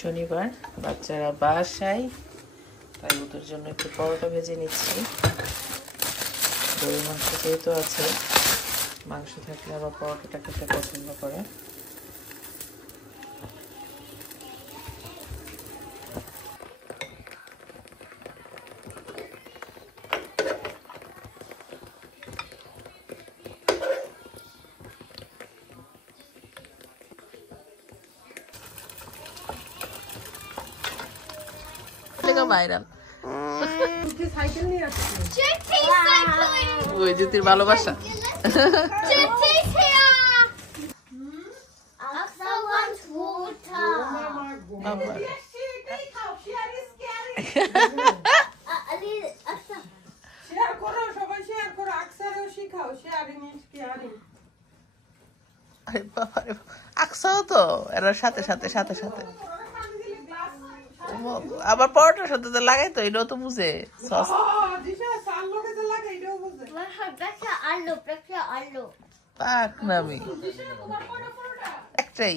শনিবার বাচ্চারা বাসায়, তাই ওদের জন্য একটু পরোটা ভেজে নিচ্ছি। গরুর মাংস যেহেতু আছে, মাংস থাকলে আবার পরোটাটা খেতে পছন্দ করে। ভাইরাল ওই জ্যোতির ভালোবাসা। আকসাও তো এর সাথে সাথে সাথে সাথে আবার পরোটার সাথে তো লাগাই তো, এটাও তো বুঝে সস পাক নামি একটাই।